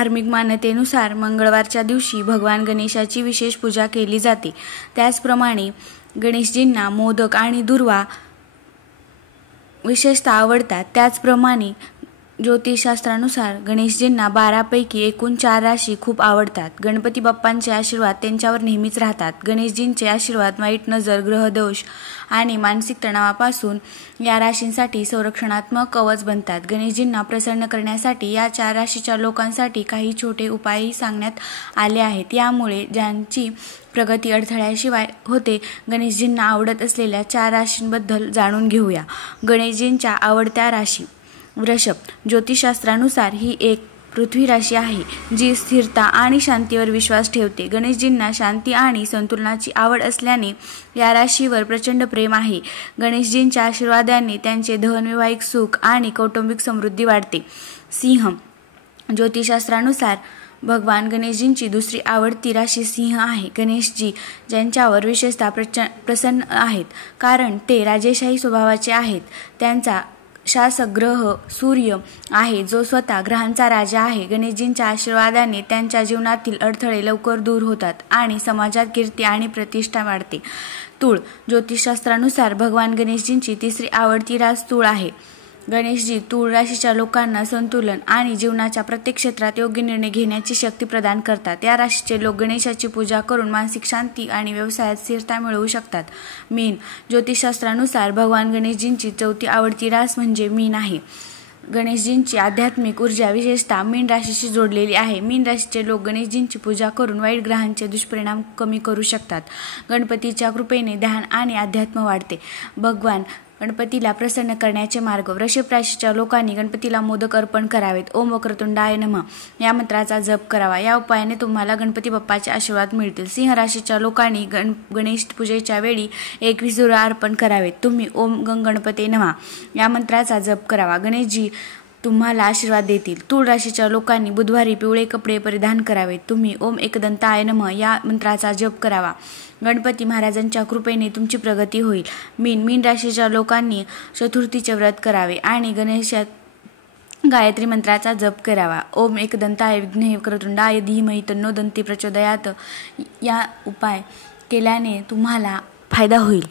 धार्मिक मान्यतेनुसार मंगळवारच्या दिवशी भगवान गणेशाची विशेष पूजा केली जाते। त्याचप्रमाणे गणेशजींना मोदक आणि दुर्वा विशेषतः आवडतात। त्याचप्रमाणे ज्योतिषशास्त्रानुसार गणेशजींना 12 पैकी एकूण 4 राशी खूप आवडतात। गणपती बाप्पांचे आशीर्वाद त्यांच्यावर नेहमीच राहतात। गणेशजींचे आशीर्वाद वाईट नजर, ग्रहदोष आणि मानसिक तणावापासून या राशींसाठी संरक्षणात्मक कवच बनतात। गणेशजींना प्रसन्न करण्यासाठी या 4 राशीच्या लोकांसाठी काही छोटे उपायही सांगण्यात आले आहेत। यामुळे ज्यांची प्रगती अडथळ्याशिवाय होते। गणेशजींना आवडत असलेल्या 4 राशींबद्दल जाणून घेऊया। गणेशजींच्या आवडत्या राशी वृषभ। ज्योतिषशास्त्रानुसार ही एक पृथ्वी राशी आहे जी स्थिरता आणि शांतीवर विश्वास ठेवते। गणेशजींना शांती आणि संतुलनाची आवड असल्याने या राशीवर प्रचंड प्रेम आहे। गणेशजींच्या आशीर्वादाने त्यांचे धन, वैवाहिक सुख आणि कौटुंबिक समृद्धी वाढते। सिंह। ज्योतिषशास्त्रानुसार भगवान गणेशजींची दुसरी आवडती राशी सिंह आहे। गणेशजी ज्यांच्यावर विशेषतः प्रसन्न आहेत कारण ते राजेशाही स्वभावाचे आहेत। त्यांचा शासक ग्रह सूर्य आहे जो स्वतः ग्रहांचा राजा आहे। गणेशजींच्या आशीर्वादाने त्यांच्या जीवनातील अडथळे लवकर दूर होतात आणि समाजात कीर्ती आणि प्रतिष्ठा वाढते। तूळ। ज्योतिषशास्त्रानुसार भगवान गणेशजींची तिसरी आवडती रास तूळ आहे। गणेशजी तूळ राशीच्या लोकांना संतुलन आणि जीवनाच्या प्रत्येक क्षेत्रात योग्य निर्णय घेण्याची शक्ती प्रदान करतात। या राशीचे लोक गणेशाची पूजा करून मानसिक शांती आणि व्यवसायात स्थिरता मिळवू शकतात। मीन। ज्योतिषशास्त्रानुसार भगवान गणेशजींची चौथी आवडती रास म्हणजे मीन आहे। गणेशजींची आध्यात्मिक ऊर्जा विशेषतः मीन राशीशी जोडलेली आहे। मीन राशीचे लोक गणेशजींची पूजा करून वाईट ग्रहांचे दुष्परिणाम कमी करू शकतात। गणपतीच्या कृपेने ध्यान आणि अध्यात्म वाढते। भगवान गणपतीला प्रसन्न करण्याचे मार्ग। वृषभ राशीच्या लोकांनी गणपतीला मोदक अर्पण करावेत। ओम वक्रतुंडाय नमः या मंत्राचा जप करावा। या उपायाने तुम्हाला गणपती बाप्पाचे आशीर्वाद मिळतील। सिंह राशीच्या लोकांनी गणेश पूजेच्या वेळी 21 दुर्वा अर्पण करावेत। तुम्ही ओम गंग गणपते नमः या मंत्राचा जप करावा। गणेशजी तुम्हाला आशीर्वाद देतील। तूळ राशीच्या लोकांनी बुधवारी पिवळे कपडे परिधान करावेत। तुम्ही ओम एकदंताय नमः या मंत्राचा जप करावा। गणपती महाराजांच्या कृपेने तुमची प्रगती होईल। मीन राशीच्या लोकांनी चतुर्थीचे व्रत करावे आणि गणेशात गायत्री मंत्राचा जप करावा। ओम एकदंताय विघ्नेश्वराय वक्रतुंडाय धीमहि तन्नो दन्ती प्रचोदयात या उपाय केल्याने तुम्हाला फायदा होईल।